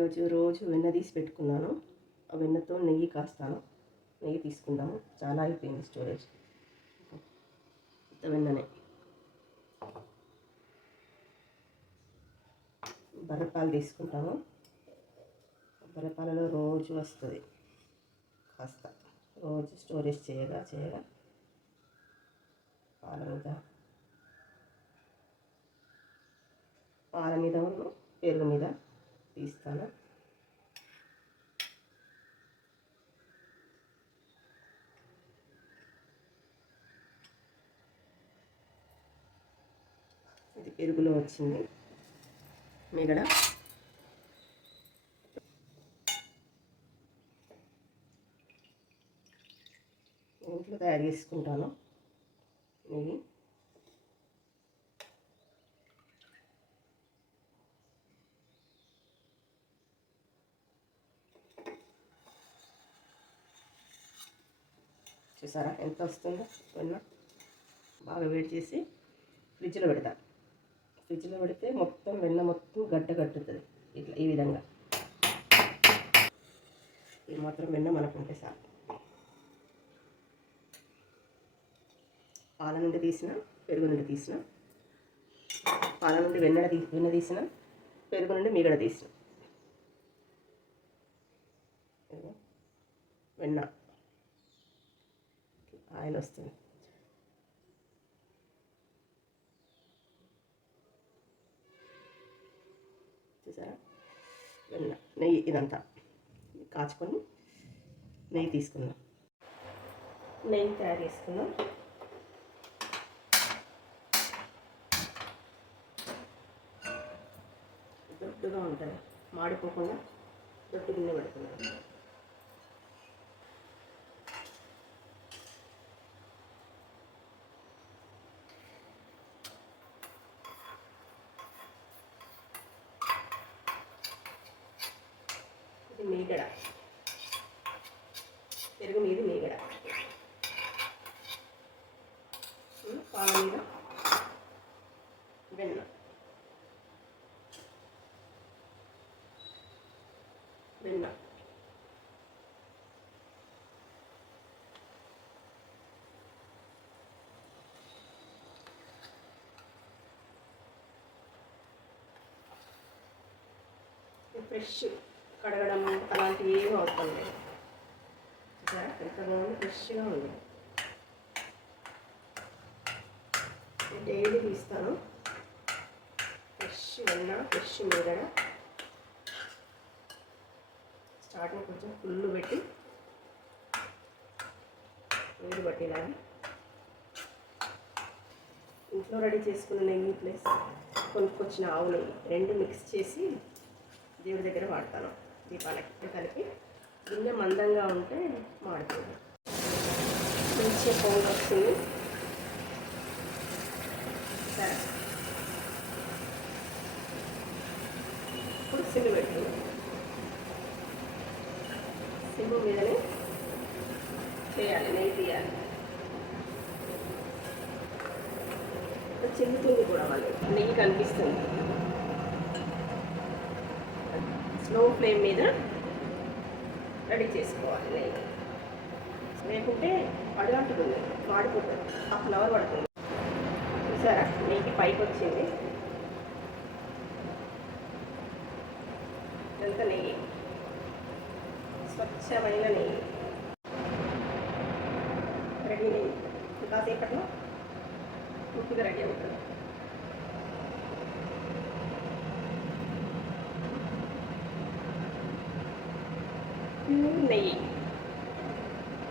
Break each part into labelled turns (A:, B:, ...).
A: ఈరోజు రోజు వెన్న తీసి పెట్టుకున్నాను. ఆ వెన్నతో నెయ్యి కాస్తాను. నెయ్యి తీసుకుందాము. చాలా అయిపోయింది స్టోరేజ్. ఇంత వెన్ననే. బర్రపాలు తీసుకుంటాము. బర్రపాలలో రోజు వస్తుంది. కాస్త. రోజు స్టోరేజ్ చేయగా చేయగా పాల మీద. పాల మీద పెరుగు మీద. తీస్తాను ఇది పెరుగులో వచ్చింది. మిగడ ఇంట్లో తయారు చేసుకుంటాను. నెయ్యి చూసారా? ఎంత వస్తుందో వెన్న బాగా వేడి చేసి ఫ్రిడ్జ్లో పెడతా. ఫ్రిడ్జ్లో పెడితే మొత్తం వెన్న మొత్తం గడ్డ కట్టుతుంది. ఇట్లా ఈ విధంగా. ఇది మాత్రం వెన్న మనకు ఉంటే సార్ పాల నుండి తీసిన పెరుగు నుండి తీసిన పాల నుండి వెన్నడ తీ వెన్న తీసిన పెరుగు నుండి మిగడ తీసిన. వెన్న. ఆయిల్ వస్తుంది. చూసారా? వెన్న నెయ్యి ఇదంతా. కాచుకొని నెయ్యి తీసుకుందాం. నెయ్యి తయారు చేసుకుందాం. దొడ్డుగా ఉంటుంది. మాడిపోకుండా దొడ్డు గిన్నె పెడుతున్నాను ఇది మీగడ పెరుగు మీది మీగడ ఉమ్, పాల మీద వెన్న వెన్న ఫ్రెష్ కడగడం అలాంటివి ఏమి అవసరం లేదు. చూసారా? ఎంత బాగుంది ఫ్రెష్గా ఉంది. డైలీ తీస్తాను. ఫ్రెష్ వెన్న ఫ్రెష్ మీగడ స్టార్టింగ్ కొంచెం ఫుల్ పెట్టి నీరు పట్టేలాగా ఇంట్లో రెడీ చేసుకున్న నెయ్యి ప్లస్ కొనుక్కొచ్చిన ఆవు నెయ్యి రెండు మిక్స్ చేసి దేవుడి దగ్గర వాడతాను. దీపాలకి కలిపి గిన్నె మందంగా ఉంటే మాడుతుంది మంచిగా పొంగు వస్తుంది. సరే. ఇప్పుడు సిమ్ము పెట్టు సిమ్ము మీదనే చేయాలి నెయ్యి తీయాలి. ఇప్పుడు కూడా వాళ్ళు నెయ్యి కనిపిస్తుంది. స్లో ఫ్లేమ్ మీద రెడీ చేసుకోవాలి నెయ్యి లేకుంటే అడుగంటుతుంది వాడిపోతుంది హాఫ్ అన్ అవర్ పడుతుంది. చూసారా? నెయ్యి పైకి వచ్చింది. ఇదంతా నెయ్యి. స్వచ్ఛమైన నెయ్యి. రెడీ నెయ్యి. కాసేపట్లో పూర్తిగా రెడీ అవుతుంది. నెయ్యి.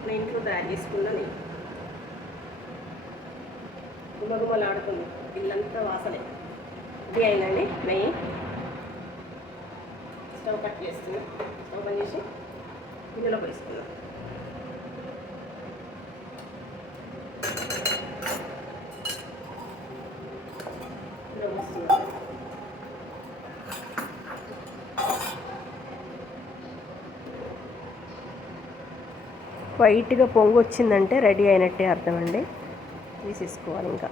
A: నేను ఇంట్లో తయారు చేసుకున్న నెయ్యి. గుమగుమలాడుతుంది. ఇల్లంతా వాసనే. ఇది అయిందండి నెయ్యి. స్టవ్ కట్ చేస్తున్నాం. స్టవ్ పని చేసి గిన్నెలో వేసుకున్నాం వైట్గా పొంగొచ్చిందంటే రెడీ అయినట్టే అర్థం అండి తీసేసుకోవాలి ఇంకా.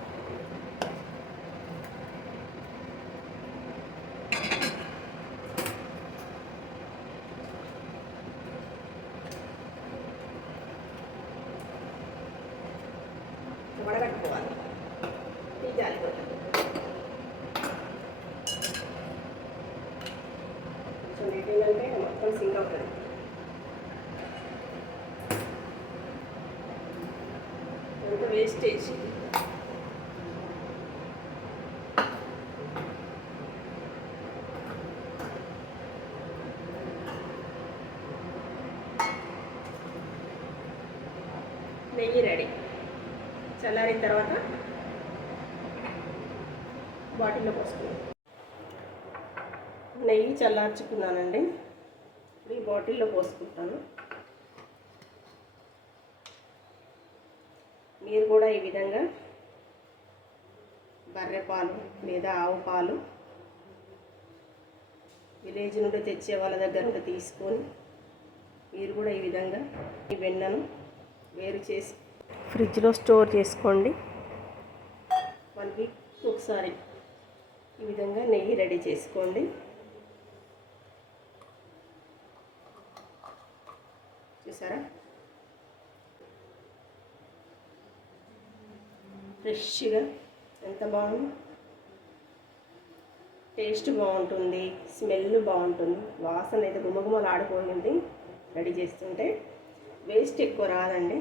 A: వేస్టేజ్ నెయ్యి రెడీ. చల్లారిన తర్వాత బాటిల్లో పోసుకున్నాను నెయ్యి చల్లార్చుకున్నానండి. ఈ బాటిల్లో పోసుకుంటాను. మీరు కూడా ఈ విధంగా బర్రె పాలు లేదా ఆవు పాలు విలేజ్ నుండి తెచ్చే వాళ్ళ దగ్గర నుండి తీసుకొని మీరు కూడా ఈ విధంగా ఈ వెన్నను వేరు చేసి ఫ్రిడ్జ్లో స్టోర్ చేసుకోండి. వన్ వీక్ ఒకసారి ఈ విధంగా నెయ్యి రెడీ చేసుకోండి. చూసారా? ఫ్రెష్గా. ఎంత బాగుంది? టేస్ట్ బాగుంటుంది స్మెల్ బాగుంటుంది. వాసన అయితే గుమగుమలు ఆడిపోయింది రెడీ చేస్తుంటే వేస్ట్ ఎక్కువ రాదండి.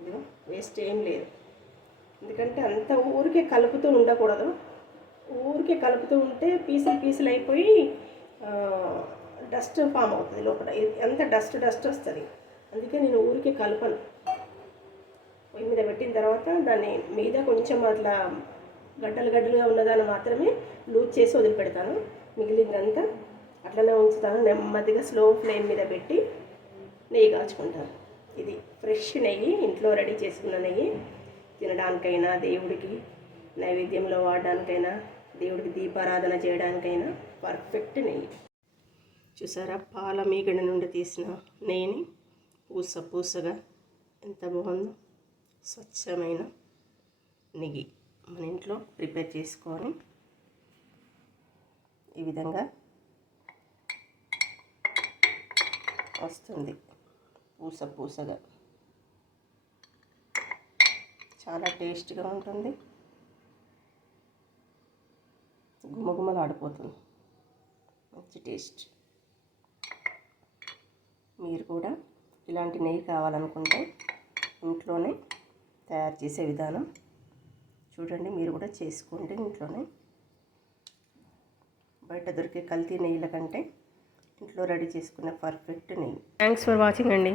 A: ఇదిగో వేస్ట్ ఏం లేదు. ఎందుకంటే అంత ఊరికే కలుపుతూ ఉండకూడదు. ఊరికే కలుపుతూ ఉంటే పీసులు పీసులు అయిపోయి డస్ట్ ఫామ్ అవుతుంది లోపల. ఎంత డస్ట్ డస్ట్ వస్తుంది. అందుకే నేను ఊరికే కలపను. పొయ్యి మీద పెట్టిన తర్వాత దాన్ని మీద కొంచెం అట్లా గడ్డలు గడ్డలుగా ఉన్నదాన్ని మాత్రమే లూజ్ చేసి వదిలిపెడతాను. మిగిలిందంతా అట్లనే ఉంచుతాను. నెమ్మదిగా స్లో ఫ్లేమ్ మీద పెట్టి నెయ్యి కాచుకుంటాను ఇది ఫ్రెష్ నెయ్యి ఇంట్లో రెడీ చేసుకున్న నెయ్యి. తినడానికైనా దేవుడికి నైవేద్యంలో వాడడానికైనా దేవుడికి దీపారాధన చేయడానికైనా పర్ఫెక్ట్ నెయ్యి. చూసారా? పాల మీగడ నుండి తీసిన నెయ్యిని పూస పూసగా ఎంత బాగుందో. స్వచ్ఛమైన నెయ్యి మన ఇంట్లో ప్రిపేర్ చేసుకొని ఈ విధంగా వస్తుంది. పూస పూసగా. చాలా టేస్ట్గా ఉంటుంది. గుమగుమలు ఆడిపోతుంది మంచి టేస్ట్. మీరు కూడా ఇలాంటి నెయ్యి కావాలనుకుంటే ఇంట్లోనే తయారు చేసే విధానం చూడండి మీరు కూడా చేసుకోండి ఇంట్లోనే. బయట దొరికే కల్తీ నెయ్యిల కంటే ఇంట్లో రెడీ చేసుకున్న పర్ఫెక్ట్ నెయ్యి. థ్యాంక్స్ ఫర్ వాచింగ్ అండి.